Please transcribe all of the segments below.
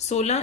16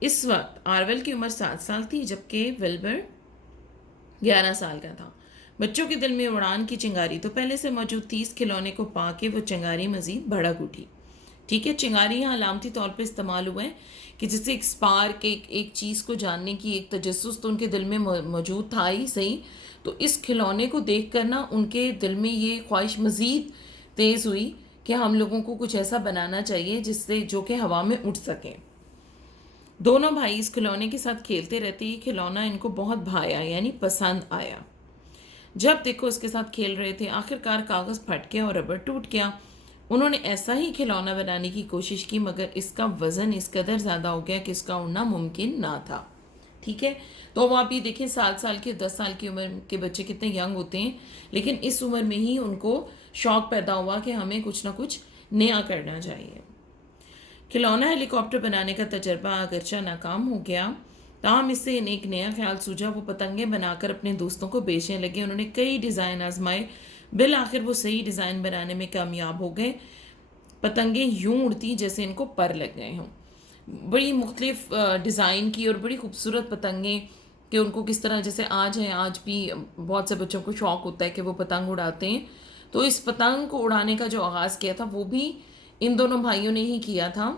اس وقت آرول کی عمر 7 سال تھی جبکہ ولبر 11 سال کا تھا۔ بچوں کے دل میں اڑان کی چنگاری تو پہلے سے موجود تھی، اس کھلونے کو پا کے وہ چنگاری مزید بھڑک اٹھی۔ ٹھیک ہے، چنگاری یہاں علامتی طور پہ استعمال ہوا ہے کہ جسے ایک سپارک، ایک چیز کو جاننے کی ایک تجسس تو ان کے دل میں موجود تھا ہی صحیح، تو اس کھلونے کو دیکھ کر نا ان کے دل میں یہ خواہش مزید تیز ہوئی کہ ہم لوگوں کو کچھ ایسا بنانا چاہیے جس سے جو کہ ہوا میں اٹھ سکیں۔ دونوں بھائی اس کھلونے کے ساتھ کھیلتے رہتے، یہ کھلونا ان کو بہت بھایا، یعنی پسند آیا۔ جب دیکھو اس کے ساتھ کھیل رہے تھے، آخرکار کاغذ پھٹ گیا اور ربڑ ٹوٹ گیا۔ انہوں نے ایسا ہی کھلونا بنانے کی کوشش کی، مگر اس کا وزن اس قدر زیادہ ہو گیا کہ اس کا اڑنا ممکن نہ تھا۔ ٹھیک ہے، تو اب آپ یہ دیکھیں 7 سال کے 10 سال کی عمر کے بچے کتنے ینگ ہوتے ہیں، لیکن اس عمر میں ہی ان کو شوق پیدا ہوا کہ ہمیں کچھ نہ کچھ نیا کرنا چاہیے۔ کھلونا ہیلی کاپٹر بنانے کا تجربہ اگرچہ ناکام ہو گیا، تاہم اس سے ایک نیا خیال سوجا، وہ پتنگیں بنا کر اپنے دوستوں کو بیچنے لگے۔ انہوں نے کئی ڈیزائن آزمائے، بالآخر وہ صحیح ڈیزائن بنانے میں کامیاب ہو گئے۔ پتنگیں یوں اڑتی جیسے ان کو پر لگ گئے ہوں، بڑی مختلف ڈیزائن کی اور بڑی خوبصورت پتنگیں کہ ان کو کس طرح، جیسے آج ہیں، آج بھی بہت سے بچوں کو شوق ہوتا ہے کہ وہ پتنگ اڑاتے ہیں، تو اس پتنگ کو اڑانے کا جو آغاز کیا تھا وہ بھی ان دونوں بھائیوں نے ہی کیا تھا،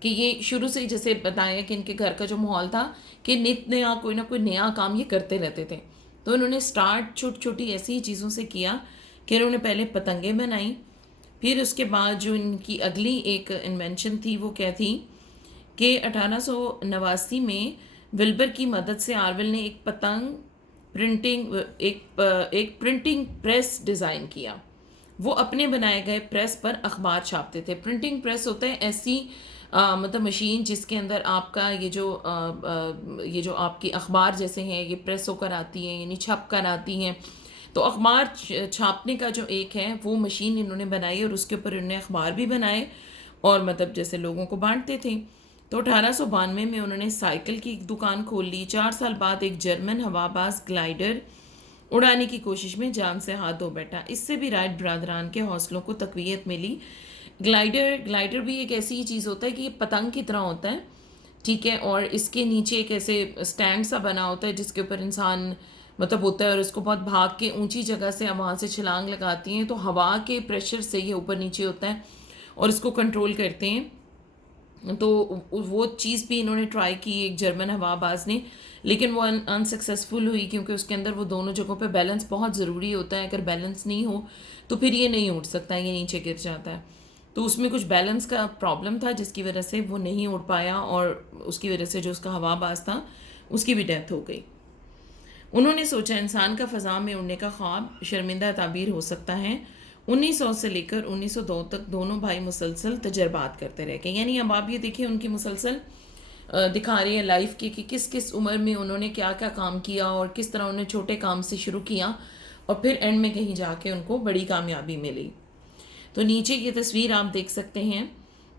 کہ یہ شروع سے ہی جیسے بتایا کہ ان کے گھر کا جو ماحول تھا کہ نت نیا کوئی نہ کوئی نیا کام یہ کرتے رہتے تھے، تو انہوں نے سٹارٹ چھوٹی چھوٹی ایسی ہی چیزوں سے کیا کہ انہوں نے پہلے پتنگیں بنائیں، پھر اس کے بعد جو ان کی اگلی ایک انوینشن تھی وہ کیا تھی کہ 1889 میں ولبر کی مدد سے آرول نے ایک پرنٹنگ پریس ڈیزائن کیا۔ وہ اپنے بنائے گئے پریس پر اخبار چھاپتے تھے۔ پرنٹنگ پریس ہوتا ہے ایسی مطلب مشین جس کے اندر آپ کا یہ جو آپ کی اخبار جیسے ہیں یہ پریس ہو کر آتی ہیں، یعنی چھپ کر آتی ہیں، تو اخبار چھاپنے کا جو ایک ہے وہ مشین انہوں نے بنائی اور اس کے اوپر انہوں نے اخبار بھی بنائے اور مطلب جیسے لوگوں کو بانٹتے تھے۔ تو 1892 میں انہوں نے سائیکل کی ایک دکان کھول لی۔ 4 سال بعد ایک جرمن ہوا باز گلائڈر اڑانے کی کوشش میں جان سے ہاتھ دھو بیٹھا۔ اس سے بھی رائٹ برادران کے حوصلوں کو تقویت ملی۔ گلائڈر بھی ایک ایسی چیز ہوتا ہے کہ یہ پتنگ کی طرح ہوتا ہے، ٹھیک ہے، اور اس کے نیچے ایک ایسے سٹینڈ سا بنا ہوتا ہے جس کے اوپر انسان مطلب ہوتا ہے اور اس کو بہت بھاگ کے اونچی جگہ سے وہاں سے چھلانگ لگاتی ہیں، تو ہوا کے پریشر سے یہ اوپر نیچے ہوتا ہے اور اس کو کنٹرول کرتے ہیں۔ تو وہ چیز بھی انہوں نے ٹرائی کی ایک جرمن ہوا باز نے، لیکن وہ انسکسیسفل ہوئی کیونکہ اس کے اندر وہ دونوں جگہوں پہ بیلنس بہت ضروری ہوتا ہے۔ اگر بیلنس نہیں ہو تو پھر یہ نہیں اٹھ سکتا، یہ نیچے گر جاتا ہے۔ تو اس میں کچھ بیلنس کا پرابلم تھا جس کی وجہ سے وہ نہیں اڑ پایا اور اس کی وجہ سے جو اس کا ہوا باز تھا اس کی بھی ڈیتھ ہو گئی۔ انہوں نے سوچا انسان کا فضا میں اڑنے کا خواب شرمندہ تعبیر ہو سکتا ہے۔ 1900 سے لے کر 1902 تک دونوں بھائی مسلسل تجربات کرتے رہ گئے، یعنی اب آپ یہ دیکھیں ان کی مسلسل دکھا رہی ہیں لائف کی کہ کس کس عمر میں انہوں نے کیا کیا کام کیا اور کس طرح انہوں نے چھوٹے کام سے شروع کیا اور پھر اینڈ میں کہیں جا کے ان کو بڑی کامیابی ملی۔ تو نیچے یہ تصویر آپ دیکھ سکتے ہیں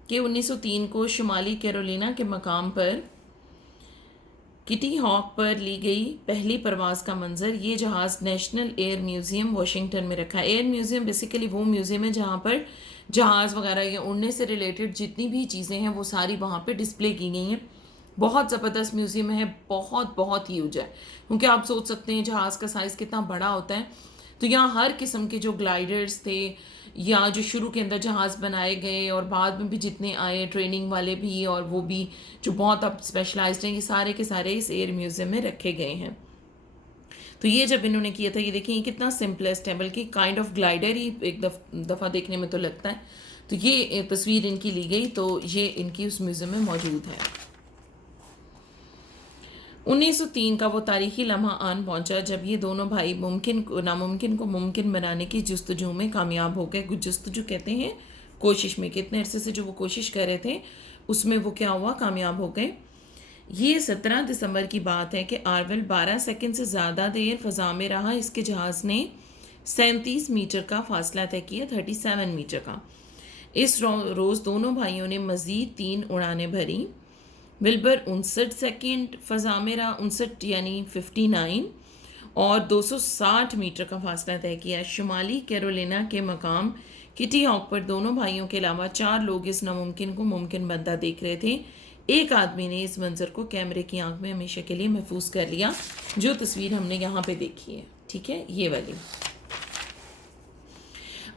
کہ 1903 کو شمالی کیرولینا کے مقام پر کٹی ہاک پر لی گئی پہلی پرواز کا منظر۔ یہ جہاز نیشنل ایئر میوزیم واشنگٹن میں رکھا ہے۔ ایئر میوزیم بیسیکلی وہ میوزیم ہے جہاں پر جہاز وغیرہ یا اڑنے سے ریلیٹڈ جتنی بھی چیزیں ہیں وہ ساری وہاں پہ ڈسپلے کی گئی ہیں۔ بہت زبردست میوزیم ہے، بہت بہت ہیوج ہے، کیونکہ آپ سوچ سکتے ہیں جہاز کا سائز کتنا بڑا ہوتا ہے۔ تو یہاں ہر قسم کے جو گلائڈرز تھے یا جو شروع کے اندر جہاز بنائے گئے اور بعد میں بھی جتنے آئے ٹریننگ والے بھی اور وہ بھی جو بہت اب اسپیشلائزڈ ہیں، یہ سارے کے سارے اس ایئر میوزیم میں رکھے گئے ہیں۔ تو یہ جب انہوں نے کیا تھا، یہ دیکھیں یہ کتنا سمپلسٹ ہے، بلکہ کائنڈ آف گلائڈر ہی ایک دفعہ دیکھنے میں تو لگتا ہے۔ تو یہ تصویر ان کی لی گئی، تو یہ ان کی اس میوزیم میں موجود ہے۔ 1903 کا وہ تاریخی لمحہ آن پہنچا جب یہ دونوں بھائی ناممکن کو ممکن بنانے کی جستجو میں کامیاب ہو گئے۔ جستجو کہتے ہیں کوشش میں، کتنے عرصے سے جو وہ کوشش کر رہے تھے اس میں وہ کیا ہوا، کامیاب ہو گئے۔ یہ 17 دسمبر کی بات ہے کہ آرول 12 سیکنڈ سے زیادہ دیر فضا میں رہا۔ اس کے جہاز نے 37 میٹر کا فاصلہ طے کیا، 37 میٹر کا۔ اس روز دونوں بھائیوں نے مزید 3 اڑانیں بھری۔ ولبر 59 سیکنڈ فضا میں رہا، 59 یعنی 59، اور 260 میٹر کا فاصلہ طے کیا۔ شمالی کیرولینا کے مقام کٹی ہاک پر دونوں بھائیوں کے علاوہ 4 لوگ اس ناممکن کو ممکن بنتا دیکھ رہے تھے۔ ایک آدمی نے اس منظر کو کیمرے کی آنکھ میں ہمیشہ کے لیے محفوظ کر لیا، جو تصویر ہم نے یہاں پہ دیکھی ہے، ٹھیک ہے، یہ والی۔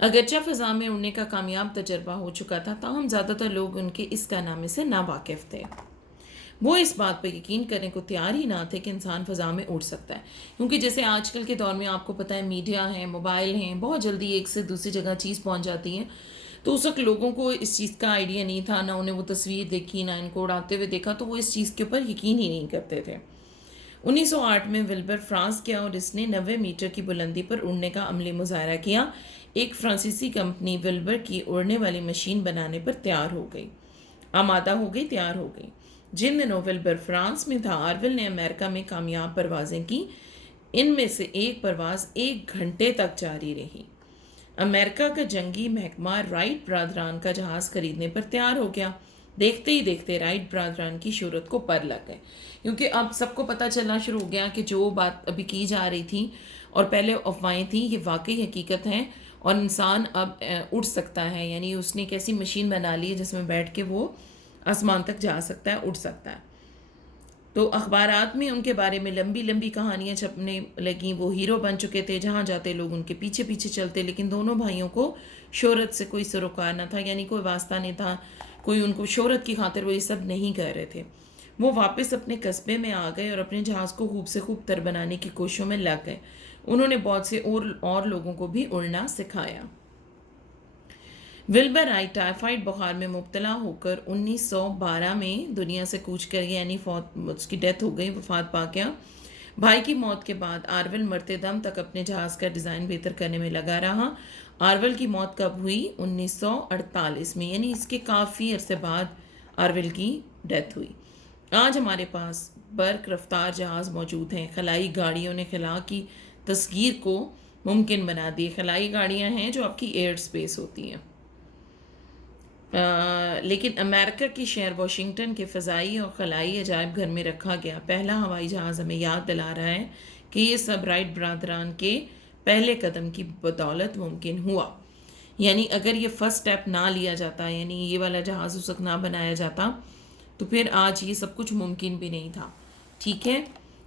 اگرچہ فضا میں اڑنے کا کامیاب تجربہ ہو چکا تھا، تاہم زیادہ تر لوگ ان کے اس کارنامے سے ناواقف تھے۔ وہ اس بات پر یقین کرنے کو تیار ہی نہ تھے کہ انسان فضا میں اڑ سکتا ہے، کیونکہ جیسے آج کل کے دور میں آپ کو پتہ ہے میڈیا ہے، موبائل ہیں، بہت جلدی ایک سے دوسری جگہ چیز پہنچ جاتی ہے، تو اس وقت لوگوں کو اس چیز کا آئیڈیا نہیں تھا، نہ انہیں وہ تصویر دیکھی، نہ ان کو اڑاتے ہوئے دیکھا، تو وہ اس چیز کے اوپر یقین ہی نہیں کرتے تھے۔ 1908 میں ولبر فرانس گیا اور اس نے 90 میٹر کی بلندی پر اڑنے کا عملی مظاہرہ کیا۔ ایک فرانسیسی کمپنی ولبر کی اڑنے والی مشین بنانے پر تیار ہو گئی، تیار ہو گئی۔ جن دنوں ولبر فرانس میں تھا، آرول نے امریکہ میں کامیاب پروازیں کی۔ ان میں سے ایک پرواز 1 گھنٹے تک جاری رہی۔ امریکہ کا جنگی محکمہ رائٹ برادران کا جہاز خریدنے پر تیار ہو گیا۔ دیکھتے ہی دیکھتے رائٹ برادران کی شہرت کو پر لگ گئے، کیونکہ اب سب کو پتہ چلنا شروع ہو گیا کہ جو بات ابھی کی جا رہی تھی اور پہلے افواہیں تھیں، یہ واقعی حقیقت ہے، اور انسان اب اڑ سکتا ہے، یعنی اس نے ایک ایسی مشین بنا لی ہے جس میں بیٹھ کے وہ آسمان تک جا سکتا ہے، اڑ سکتا ہے۔ تو اخبارات میں ان کے بارے میں لمبی لمبی کہانیاں چھپنے لگیں۔ وہ ہیرو بن چکے تھے، جہاں جاتے لوگ ان کے پیچھے پیچھے چلتے، لیکن دونوں بھائیوں کو شہرت سے کوئی سروکار نہ تھا، یعنی کوئی واسطہ نہیں تھا، کوئی ان کو شہرت کی خاطر وہ یہ سب نہیں کر رہے تھے۔ وہ واپس اپنے قصبے میں آ گئے اور اپنے جہاز کو خوب سے خوب تر بنانے کی کوششوں میں لگ گئے۔ انہوں نے بہت سے اور لوگوں کو بھی اڑنا سکھایا۔ ولبر رائٹ ٹائیفائڈ بخار میں مبتلا ہو کر 1912 میں دنیا سے کوچ کر گیا، یعنی اس کی ڈیتھ ہو گئی، وفات پا گیا۔ بھائی کی موت کے بعد آرول مرتے دم تک اپنے جہاز کا ڈیزائن بہتر کرنے میں لگا رہا۔ آرول کی موت کب ہوئی؟ 1948 میں، یعنی اس کے کافی عرصے بعد آرول کی ڈیتھ ہوئی۔ آج ہمارے پاس برق رفتار جہاز موجود ہیں۔ خلائی گاڑیوں نے خلا کی تصغیر کو ممکن بنا دی۔ خلائی گاڑیاں ہیں جو آپ کی ایئر سپیس ہوتی ہیں۔ لیکن امریکہ کی شہر واشنگٹن کے فضائی اور خلائی عجائب گھر میں رکھا گیا پہلا ہوائی جہاز ہمیں یاد دلا رہا ہے کہ یہ سب رائٹ برادران کے پہلے قدم کی بدولت ممکن ہوا۔ یعنی اگر یہ فرسٹ سٹیپ نہ لیا جاتا، یعنی یہ والا جہاز اس وقت نہ بنایا جاتا، تو پھر آج یہ سب کچھ ممکن بھی نہیں تھا، ٹھیک ہے۔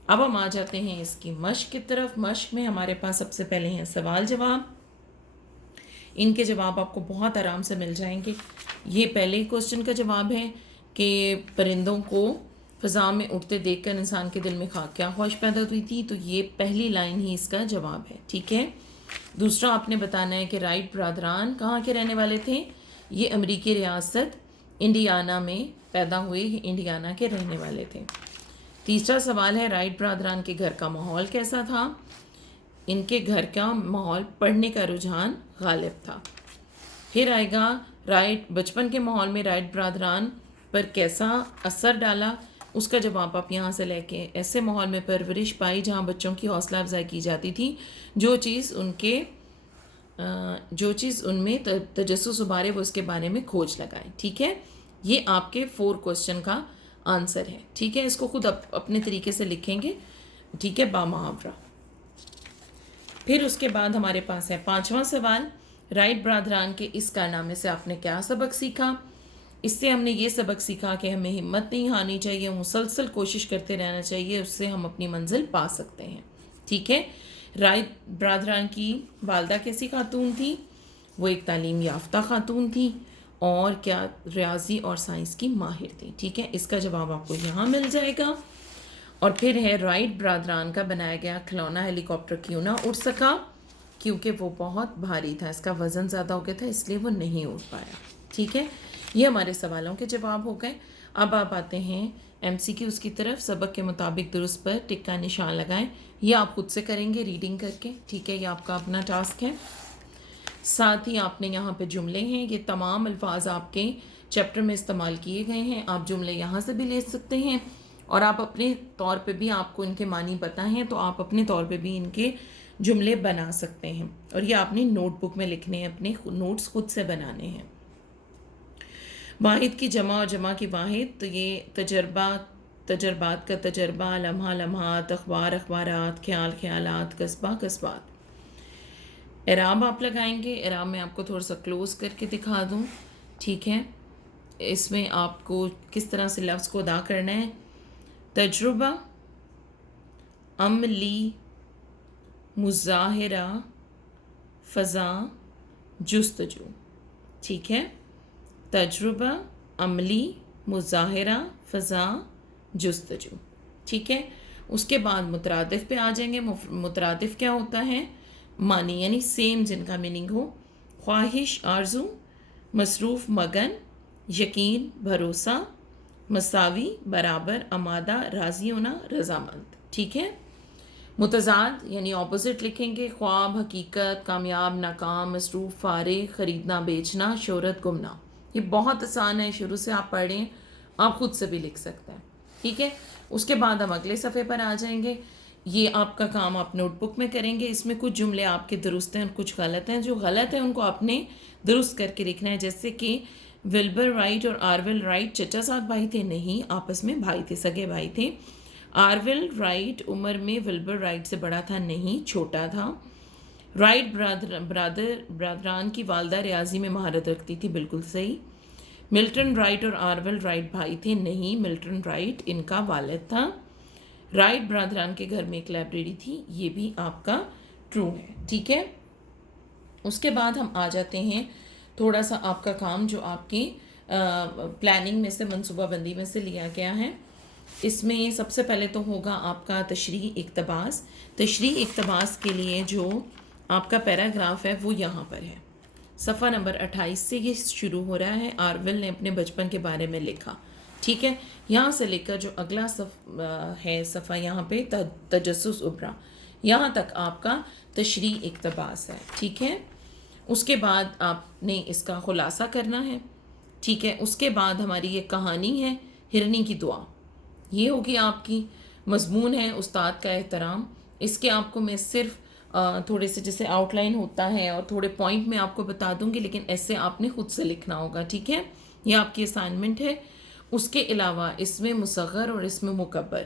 اب ہم آ جاتے ہیں اس کی مشق کی طرف۔ مشق میں ہمارے پاس سب سے پہلے ہیں سوال جواب۔ ان کے جواب آپ کو بہت آرام سے مل جائیں گے۔ یہ پہلے کوسچن کا جواب ہے کہ پرندوں کو فضا میں اڑتے دیکھ کر انسان کے دل میں کیا خواہش پیدا ہوئی تھی، تو یہ پہلی لائن ہی اس کا جواب ہے، ٹھیک ہے۔ دوسرا آپ نے بتانا ہے کہ رائٹ برادران کہاں کے رہنے والے تھے؟ یہ امریکی ریاست انڈیانا میں پیدا ہوئے، یہ انڈیانا کے رہنے والے تھے۔ تیسرا سوال ہے رائٹ برادران کے گھر کا ماحول کیسا تھا؟ ان کے گھر کا ماحول پڑھنے کا رجحان غالب تھا۔ پھر آئے گا بچپن کے ماحول میں رائٹ برادران پر کیسا اثر ڈالا، اس کا جواب آپ یہاں سے لے کے ایسے ماحول میں پرورش پائی جہاں بچوں کی حوصلہ افزائی کی جاتی تھی، جو چیز ان میں تجسس ابھارے وہ اس کے بارے میں کھوج لگائیں، ٹھیک ہے۔ یہ آپ کے 4 کوسچن کا آنسر ہے، ٹھیک ہے۔ اس کو خود اپنے طریقے سے لکھیں گے، ٹھیک ہے، بامحاورہ۔ پھر اس کے بعد ہمارے پاس ہے 5واں سوال، رائٹ برادران کے اس کارنامے سے آپ نے کیا سبق سیکھا؟ اس سے ہم نے یہ سبق سیکھا کہ ہمیں ہمت نہیں ہارنی چاہیے، مسلسل کوشش کرتے رہنا چاہیے، اس سے ہم اپنی منزل پا سکتے ہیں، ٹھیک ہے۔ رائٹ برادران کی والدہ کیسی خاتون تھی؟ وہ ایک تعلیم یافتہ خاتون تھی، اور کیا ریاضی اور سائنس کی ماہر تھی، ٹھیک ہے۔ اس کا جواب آپ کو یہاں مل جائے گا۔ اور پھر ہے رائٹ برادران کا بنایا گیا کھلونا ہیلی کاپٹر کیوں نہ اڑ سکا؟ کیونکہ وہ بہت بھاری تھا، اس کا وزن زیادہ ہو گیا تھا، اس لیے وہ نہیں اڑ پایا، ٹھیک ہے۔ یہ ہمارے سوالوں کے جواب ہو گئے۔ اب آپ آتے ہیں MCQs کی طرف۔ سبق کے مطابق درست پر ٹک کا نشان لگائیں۔ یہ آپ خود سے کریں گے ریڈنگ کر کے، ٹھیک ہے، یہ آپ کا اپنا ٹاسک ہے۔ ساتھ ہی آپ نے یہاں پہ جملے ہیں، یہ تمام الفاظ آپ کے چیپٹر میں استعمال کیے گئے ہیں، آپ جملے یہاں سے بھی لے سکتے ہیں، اور آپ اپنے طور پہ بھی آپ کو ان کے معنی پتہ ہیں تو آپ اپنے طور پہ بھی ان کے جملے بنا سکتے ہیں، اور یہ آپ نے نوٹ بک میں لکھنے ہیں، اپنے نوٹس خود سے بنانے ہیں۔ واحد کی جمع اور جمع کی واحد، تو یہ تجربات کا تجربہ، لمحہ لمحات، اخبار اخبارات، خیال خیالات، قصبہ قصبات۔ اعراب آپ لگائیں گے۔ اعراب میں آپ کو تھوڑا سا کلوز کر کے دکھا دوں، ٹھیک ہے۔ اس میں آپ کو کس طرح سے لفظ کو ادا کرنا ہے. تجربہ، عملی، مظاہرہ، فضا، جستجو. ٹھیک ہے، تجربہ، عملی، مظاہرہ، فضا، جستجو. ٹھیک ہے، اس کے بعد مترادف پہ آ جائیں گے. مترادف کیا ہوتا ہے؟ معنی، یعنی سیم جن کا میننگ ہو. خواہش، آرزو، مصروف، مگن، یقین، بھروسہ، مساوی، برابر، آمادہ، راضی ہونا، رضامند. ٹھیک ہے. متضاد یعنی اپوزٹ لکھیں گے. خواب، حقیقت، کامیاب، ناکام، مصروف، فارغ، خریدنا، بیچنا، شہرت، گمنا. یہ بہت آسان ہے، شروع سے آپ پڑھیں، آپ خود سے بھی لکھ سکتے ہیں. ٹھیک ہے. اس کے بعد ہم اگلے صفحے پر آ جائیں گے. یہ آپ کا کام آپ نوٹ بک میں کریں گے. اس میں کچھ جملے آپ کے درست ہیں اور کچھ غلط ہیں. جو غلط ہیں ان کو آپ نے درست کر کے لکھنا ہے. جیسے کہ ولبر رائٹ اور آرول رائٹ چچا زاد بھائی تھے؟ نہیں، آپس میں بھائی تھے، سگے بھائی تھے. آرول رائٹ عمر میں ولبر رائٹ سے بڑا تھا؟ نہیں، چھوٹا تھا. رائٹ برادران کی والدہ ریاضی میں مہارت رکھتی تھی؟ بالکل صحیح. ملٹن رائٹ اور آرول رائٹ بھائی تھے؟ نہیں، ملٹن رائٹ ان کا والد تھا. رائٹ برادران کے گھر میں ایک لائبریری تھی؟ یہ بھی آپ کا ٹرو ہے. ٹھیک ہے. اس کے بعد ہم آ جاتے ہیں تھوڑا سا آپ کا کام جو آپ کی پلاننگ میں سے، منصوبہ بندی میں سے لیا گیا ہے. اس میں سب سے پہلے تو ہوگا آپ کا تشریح اقتباس. تشریح اقتباس کے لیے جو آپ کا پیراگراف ہے وہ یہاں پر ہے. صفحہ نمبر 28 سے یہ شروع ہو رہا ہے. آرول نے اپنے بچپن کے بارے میں لکھا. ٹھیک ہے. یہاں سے لے کر جو اگلا ہے صفحہ یہاں پہ تجسس ابھرا، یہاں تک آپ کا تشریح اقتباس ہے. ٹھیک ہے. اس کے بعد آپ نے اس کا خلاصہ کرنا ہے. ٹھیک ہے. اس کے بعد ہماری یہ کہانی ہے ہرنی کی دعا، یہ ہوگی آپ کی. مضمون ہے استاد کا احترام. اس کے آپ کو میں صرف تھوڑے سے جیسے آؤٹ لائن ہوتا ہے اور تھوڑے پوائنٹ میں آپ کو بتا دوں گی، لیکن ایسے آپ نے خود سے لکھنا ہوگا. ٹھیک ہے. یہ آپ کی اسائنمنٹ ہے. اس کے علاوہ اس میں مصغر اور اس میں مکبر.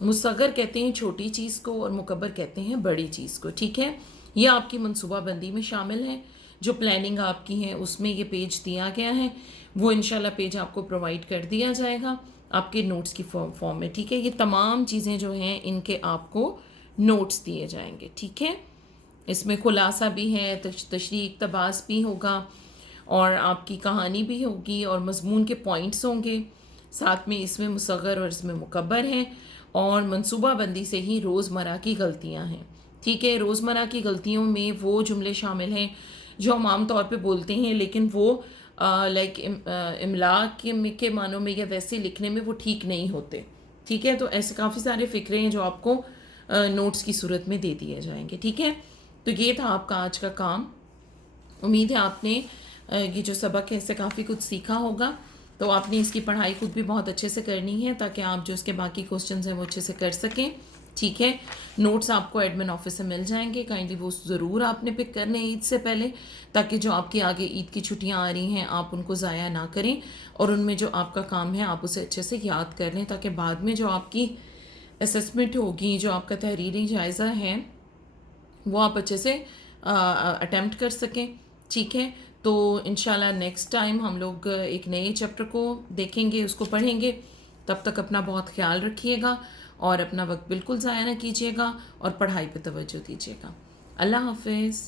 مصغر کہتے ہیں چھوٹی چیز کو اور مکبر کہتے ہیں بڑی چیز کو. ٹھیک ہے. یہ آپ کی منصوبہ بندی میں شامل ہے. جو پلاننگ آپ کی ہے اس میں یہ پیج دیا گیا ہے، وہ انشاءاللہ پیج آپ کو پرووائڈ کر دیا جائے گا آپ کے نوٹس کی فارم میں. ٹھیک ہے. یہ تمام چیزیں جو ہیں ان کے آپ کو نوٹس دیے جائیں گے. ٹھیک ہے. اس میں خلاصہ بھی ہے، تشریح اقتباس بھی ہوگا اور آپ کی کہانی بھی ہوگی اور مضمون کے پوائنٹس ہوں گے. ساتھ میں اس میں مصغر اور اس میں مکبر ہیں اور منصوبہ بندی سے ہی روزمرہ کی غلطیاں ہیں. ٹھیک ہے. روزمرہ کی غلطیوں میں وہ جملے شامل ہیں جو ہم عام طور پہ بولتے ہیں لیکن وہ لائک املا کے معنوں میں یا ویسے لکھنے میں وہ ٹھیک نہیں ہوتے. ٹھیک ہے. تو ایسے کافی سارے فقرے ہیں جو آپ کو نوٹس کی صورت میں دے دیے جائیں گے. ٹھیک ہے. تو یہ تھا آپ کا آج کا کام. امید ہے آپ نے یہ جو سبق ہے اس سے کافی کچھ سیکھا ہوگا. تو آپ نے اس کی پڑھائی خود بھی بہت اچھے سے کرنی ہے تاکہ آپ جو اس کے باقی کوسچنز ہیں وہ اچھے سے کر سکیں. ٹھیک ہے. نوٹس آپ کو ایڈمن آفس سے مل جائیں گے. کائنڈلی وہ ضرور آپ نے پک کرنے عید سے پہلے، تاکہ جو آپ کی آگے عید کی چھٹیاں آ رہی ہیں آپ ان کو ضائع نہ کریں اور ان میں جو آپ کا کام ہے آپ اسے اچھے سے یاد کر لیں تاکہ بعد میں جو آپ کی اسسمنٹ ہوگی، جو آپ کا تحریری جائزہ ہے وہ آپ اچھے سے اٹیمپٹ کر سکیں. ٹھیک ہے. تو انشاءاللہ نیکسٹ ٹائم ہم لوگ ایک نئے چیپٹر کو دیکھیں گے، اس کو پڑھیں گے. تب تک اپنا بہت خیال رکھیے گا اور اپنا وقت بالکل ضائع نہ کیجیے گا اور پڑھائی پہ توجہ دیجیے گا. اللہ حافظ.